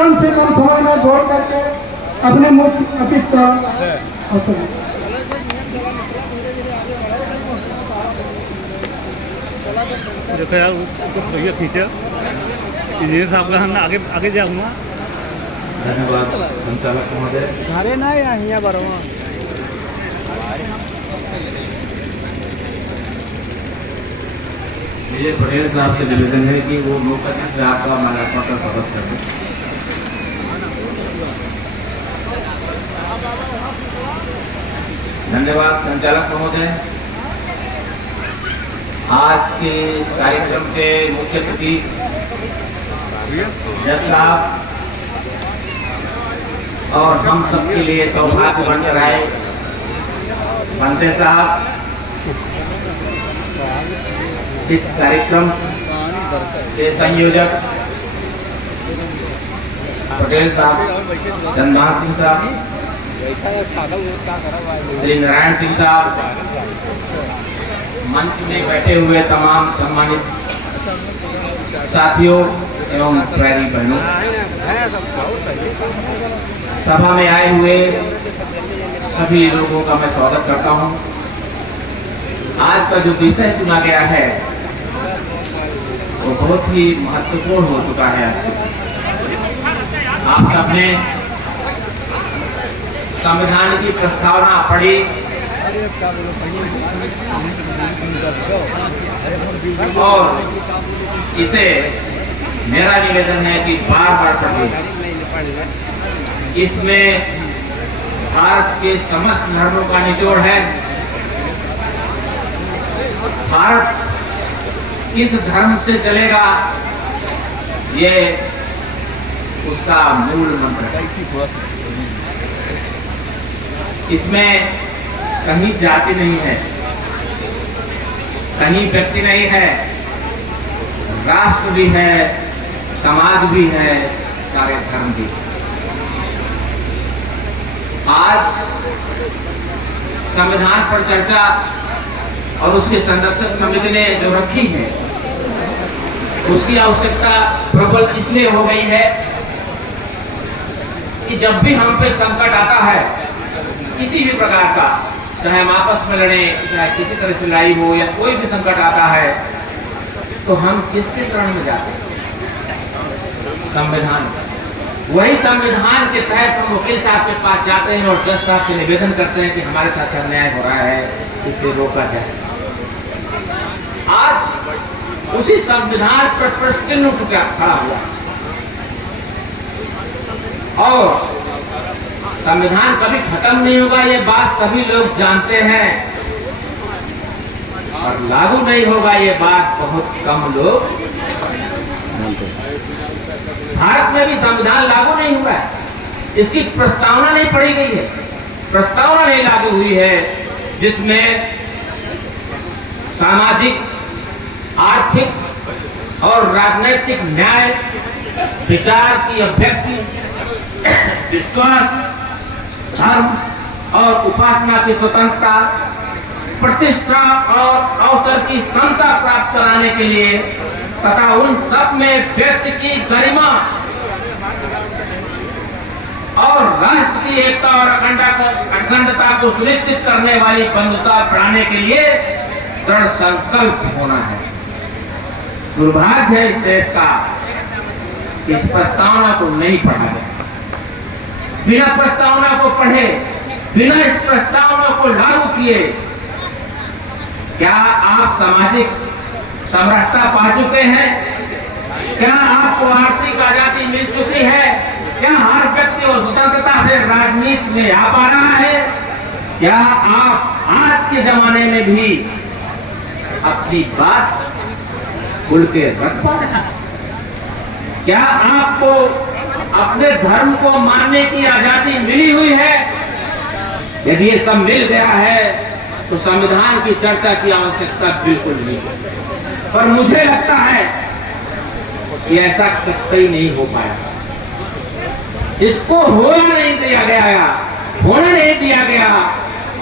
कम से कम समय में जोड़ करके अपने मुख्य अतिथि का देखो यार भैया खींचे इंजीनियर साहब का हम आगे आगे जाऊँगा। धन्यवाद संचालक महोदय। घरे ना यहाँ बरो विजय पटेल साहब से निवेदन है कि वो लोक अतिथि से आपका माल्यार्पण का स्वागत कर दें। धन्यवाद संचालक महोदय। आज के इस कार्यक्रम के मुख्य अतिथि जज साहब और हम सबके लिए सौभाग्य बनकर आए बनते साहब, इस कार्यक्रम के संयोजक पटेल साहब, चंद्रभान सिंह साहब, श्री नारायण सिंह साहब, मंच में बैठे हुए तमाम सम्मानित साथियों एवं प्यारी बहनों, सभा में आए हुए सभी लोगों का मैं स्वागत करता हूं। आज का जो विषय चुना गया है वो बहुत ही महत्वपूर्ण हो चुका है। आप सबने संविधान की प्रस्तावना पढ़ी और इसे मेरा निवेदन है कि बार बार पढ़िए। इसमें भारत के समस्त धर्मों का निचोड़ है। भारत किस धर्म से चलेगा ये उसका मूल मंत्र है। इसमें कहीं जाति नहीं है, कहीं व्यक्ति नहीं है, राष्ट्र भी है, समाज भी है, सारे धर्म भी। आज संविधान पर चर्चा और उसके संरक्षक समिति ने जो रखी है उसकी आवश्यकता प्रबल इसलिए हो गई है कि जब भी हम पे संकट आता है किसी भी प्रकार का, चाहे हम आपस में लड़े, चाहे किसी तरह से लड़ाई हो या कोई भी संकट आता है, तो हम किसके शरण में जाते हैं? संविधान। वही संविधान के तहत हम वकील साहब के पास जाते हैं और जज साहब से निवेदन करते हैं कि हमारे साथ अन्याय हो रहा है, इसे रोका जाए। आज उसी संविधान पर प्रश्न उठ के खड़ा हुआ और संविधान कभी खत्म नहीं होगा, ये बात सभी लोग जानते हैं, और लागू नहीं होगा ये बात बहुत कम लोग जानते हैं। भारत में भी संविधान लागू नहीं हुआ है, इसकी प्रस्तावना नहीं पढ़ी गई है, प्रस्तावना नहीं लागू हुई है जिसमें सामाजिक, आर्थिक और राजनीतिक न्याय, विचार की अभिव्यक्ति, विश्वास, धर्म और उपासना की स्वतंत्रता, प्रतिष्ठा और अवसर की समता प्राप्त कराने के लिए तथा उन सब में व्यक्ति की गरिमा और राष्ट्र की एकता और अखंडता को सुनिश्चित करने वाली बंधुता बढ़ाने के लिए दृढ़ संकल्प होना है। दुर्भाग्य है इस देश का कि इस प्रस्तावना को नहीं पढ़ा गया। बिना प्रस्तावना को पढ़े, बिना इस प्रस्तावना को लागू किए, क्या आप सामाजिक समरसता पा चुके हैं? क्या आपको आर्थिक आजादी मिल चुकी है? क्या हर व्यक्ति और स्वतंत्रता से राजनीति में आ पा रहा है? क्या आप आज के जमाने में भी अपनी बात खुल के रख पा रहे हैं? क्या आपको अपने धर्म को मानने की आजादी मिली हुई है? यदि ये सब मिल गया है तो संविधान की चर्चा की आवश्यकता बिल्कुल नहीं है। पर मुझे लगता है कि ऐसा कतई नहीं हो पाया। इसको होना नहीं दिया गया, होने नहीं दिया गया,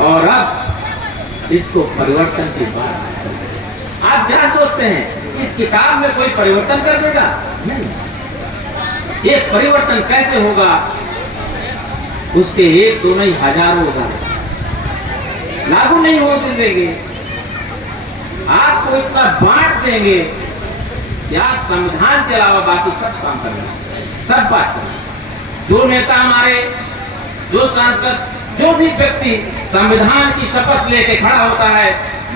और अब इसको परिवर्तन की बात। आप क्या सोचते हैं इस किताब में कोई परिवर्तन कर देगा? नहीं। ये परिवर्तन कैसे होगा? उसके एक दो नहीं हजारों उदाहरण लागू नहीं होने देंगे। आपको इतना बांट देंगे कि आप संविधान के अलावा बाकी सब काम कर रहे हैं, सब बात कर रहे हैं। जो नेता हमारे, जो सांसद, जो भी व्यक्ति संविधान की शपथ लेके खड़ा होता है,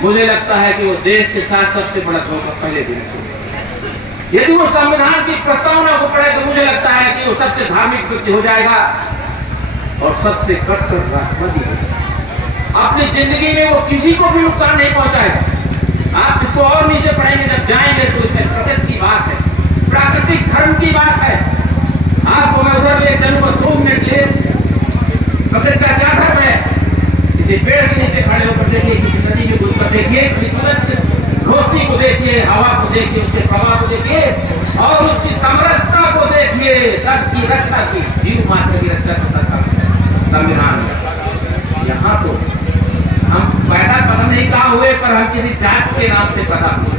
मुझे लगता है कि वो देश के साथ सबसे बड़ा धोखा पहले दिन। यदि वो संविधान की प्रस्तावना को पढ़े तो मुझे लगता है कि वो सबसे धार्मिक व्यक्ति हो जाएगा और सबसे कट्टर राष्ट्रवादी हो जाएगा। अपनी जिंदगी में वो किसी को भी नुकसान नहीं पहुंचाएगा। आप इसको और नीचे पढ़ेंगे, जब जाएंगे तो इसमें प्रकृति की बात है, प्राकृतिक धर्म की बात है। आपको मैं उधर ले चलूंगा 2 मिनट ले। प्रकृति का क्या धर्म है? किसी पेड़ के नीचे खड़े होकर देखिए, किसी नदी में घुसकर देखिए, किसी सूरज रोशनी को देखिए, हवा को देखिए, उसके प्रवाह को देखिए और उसकी समरसता को देखिए। सबकी रक्षा की, जीव मात्र की रक्षा करता संविधान। यहाँ तो हम पैदा पता नहीं कहाँ हुए, पर हम किसी जात के नाम से पैदा हुए।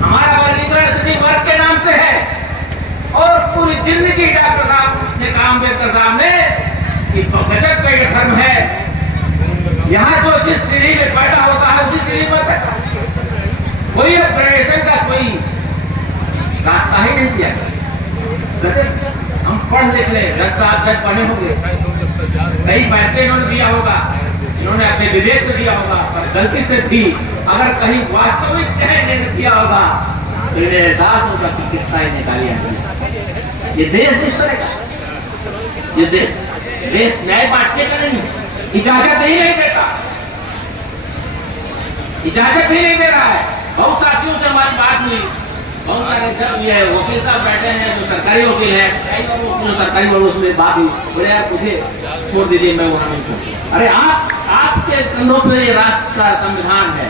हमारा वर्गीकरण किसी वर्ग के नाम से है और पूरी जिंदगी डॉक्टर साहब ने, अम्बेडकर साहब ने, कि गजब का ये धर्म है। यहाँ जो जिस सीढ़ी में पैदा होता है उसी सीढ़ी पर कोई अपग्रेडेशन का कोई रास्ता ही नहीं दिया। जैसे हम पढ़ लिख ले, 10 साल तक पढ़े होंगे, कई फैसले इन्होंने दिया होगा, इन्होंने अपने विवेक से दिया होगा, पर गलती से भी अगर कहीं वास्तविक निर्णय दिया होगा तो इन्हें एहसास होगा कि कितना इन्हें गालियां दी। ये देश इस तरह का, ये देश न्याय बांटने का नहीं है, इजाजत ही नहीं देता, इजाजत ही नहीं दे रहा है। बहुत साथियों से हमारी बात हुई, बहुत सारे जब ये वकील साहब बैठे हैं जो सरकारी वकील है, सरकारी वालों से बात हुई, बोले यार मुझे छोड़ दीजिए, मैं वहां नहीं छोड़। अरे आपके कंधों पर ये राष्ट्र का संविधान है,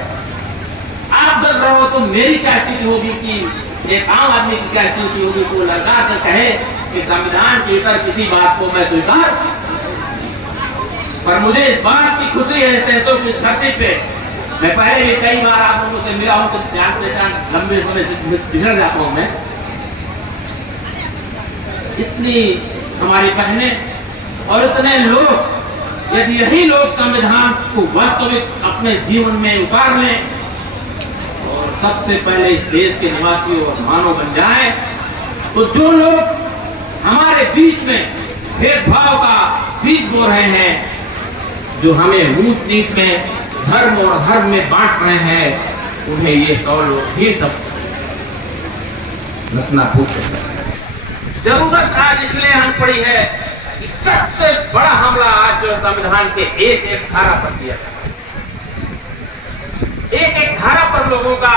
आप डर रहे हो तो मेरी क्या स्थिति होगी कि एक आम आदमी की क्या स्थिति होगी? तो लड़का से कहे कि संविधान के ऊपर किसी बात को मैं स्वीकार, पर मुझे इस बात की खुशी है सहसों की धरती पे, मैं पहले भी कई बार आप लोगों से मिला हूं तो जान पहचान लंबे समय से बिछड़ जाता हूं मैं। इतनी हमारी बहनें और इतने लोग, यदि यही लोग संविधान को वास्तविक अपने जीवन में उतार लें और सबसे पहले इस देश के निवासी और मानव बन जाएं, तो जो लोग हमारे बीच में भेदभाव का बीज बो रहे हैं, जो हमें ऊंच नीच में, धर्म और धर्म में बांट रहे हैं, उन्हें ये 100 लोग ही सब रखना भूल सकते। जरूरत आज इसलिए हम पड़ी है कि सबसे बड़ा हमला आज जो संविधान के एक धारा पर किया था, एक धारा पर लोगों का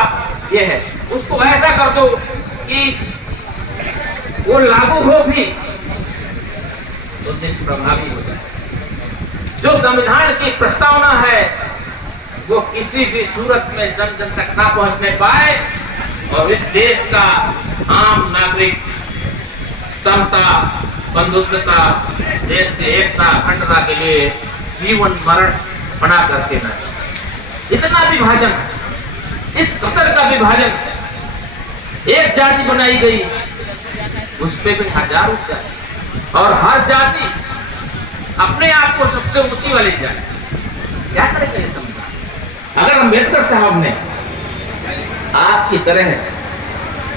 ये है, उसको ऐसा कर दो कि वो लागू हो भी तो निष्प्रभावी हो जाए। जो संविधान की प्रस्तावना है वो किसी भी सूरत में जन जन तक ना पहुंचने पाए और इस देश का आम नागरिक समता, बंधुत्वता, देश की एकता, अखंडता के लिए जीवन मरण बना करके न, इतना विभाजन, इस कतर का विभाजन, एक जाति बनाई गई, उस पे भी हजारों जाति और हर जाति अपने आप को सबसे ऊंची वाली जाति। क्या करेगा ये संविधान? अगर अम्बेडकर साहब ने आपकी तरह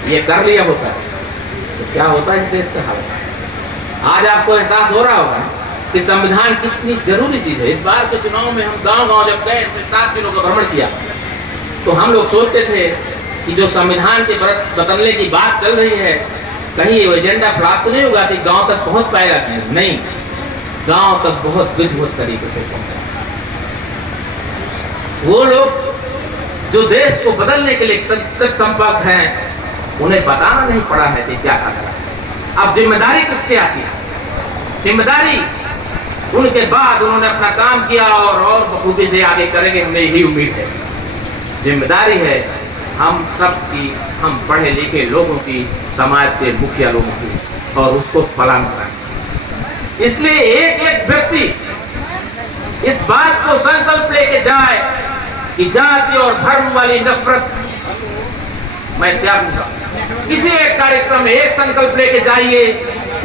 ये कर लिया होता तो क्या होता इस देश का हाल? आज आपको एहसास हो रहा होगा कि संविधान कितनी जरूरी चीज है। इस बार के चुनाव में हम गांव-गांव जब गए, इसमें 7 दिनों का भ्रमण किया, तो हम लोग सोचते थे कि जो संविधान के बदलने की बात चल रही है, कहीं ये एजेंडा प्राप्त नहीं होगा कि गांव तक पहुंच पाएगा कि नहीं। गांव तक बहुत विधिवत तरीके से पहुंचा। वो लोग जो देश को बदलने के लिए सतत संपर्क हैं, उन्हें बताना नहीं पड़ा है कि क्या खतरा है। अब जिम्मेदारी किसके आती है? जिम्मेदारी उनके बाद उन्होंने अपना काम किया और बखूबी से आगे करेंगे, हमें यही उम्मीद है। जिम्मेदारी है हम सब की, हम पढ़े लिखे लोगों की, समाज के मुखिया लोगों की, और उसको फलांग कराएं। इसलिए एक एक व्यक्ति इस बात को संकल्प लेके जाए कि जाति और धर्म वाली नफरत मैं त्यागूंगा, किसी एक कार्यक्रम में एक संकल्प लेके जाइए,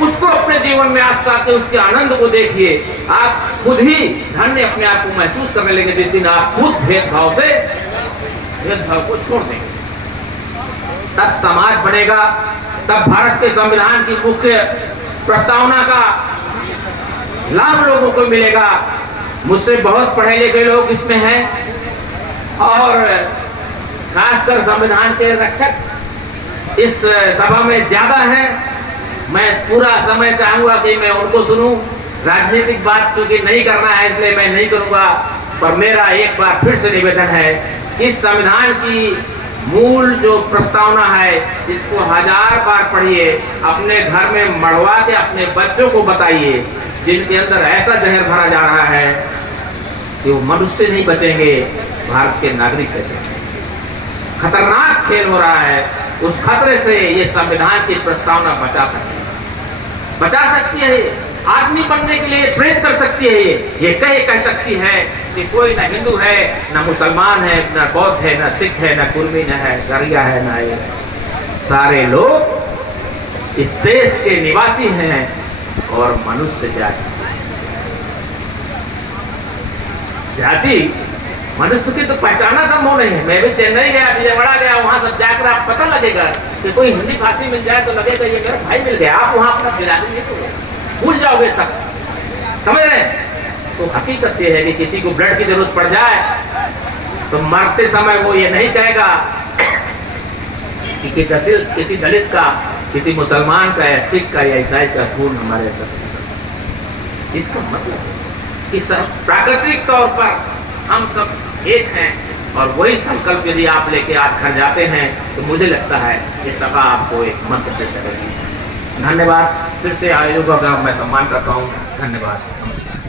उसको अपने जीवन में आप चाहते उसके आनंद को देखिए, आप खुद ही धन्य अपने आप को महसूस करने लगे। जिस दिन आप खुद भेदभाव को छोड़ देंगे, तब समाज बनेगा, तब भारत के संविधान की मुख्य प्रस्तावना का लाभ लोगों को मिलेगा। मुझसे बहुत पढ़े लिखे लोग इसमें हैं और खासकर संविधान के रक्षक इस सभा में ज्यादा हैं। मैं पूरा समय चाहूंगा कि मैं उनको सुनूं। राजनीतिक बात चूंकि नहीं करना है इसलिए मैं नहीं करूंगा, पर मेरा एक बार फिर से निवेदन है, इस संविधान की मूल जो प्रस्तावना है इसको 1000 बार पढ़िए, अपने घर में मढ़वा के अपने बच्चों को बताइए, जिनके अंदर ऐसा जहर भरा जा रहा है कि वो मनुष्य नहीं बचेंगे, भारत के नागरिक कैसे। खतरनाक खेल हो रहा है, उस खतरे से ये संविधान की प्रस्तावना बचा सकती है। आदमी बनने के लिए प्रेरित कर सकती है। ये कह सकती है कि कोई न हिंदू है, न मुसलमान है, न बौद्ध है, न सिख है, न कुर्मी न है, दरिया है, न ये सारे लोग इस देश के निवासी हैं और मनुष्य जाति मनुष्य की तो पहचाना संभव नहीं है। मैं भी चेन्नई गया, विजयवाड़ा गया, वहां सब जाकर आप पता लगेगा कि कोई हिंदी भाषी मिल जाए तो लगेगा ये मेरा भाई मिल गया। आप वहां अपना बिरादरी भूल जाओगे सब, समझ रहे हैं। तो हकीकत ये है कि किसी को ब्लड की जरूरत पड़ जाए तो मरते समय वो ये नहीं कहेगा कि किसी दलित का, किसी मुसलमान का या सिख का या ईसाई का खून हमारे अंदर। इसका मतलब है कि प्राकृतिक तौर पर हम सब एक हैं, और वही संकल्प यदि आप लेके आप घर जाते हैं तो मुझे लगता है ये सभा आपको एक मंत्र दे सकेगी। धन्यवाद। फिर से आयोजकों का मैं सम्मान करता हूँ। धन्यवाद, नमस्कार।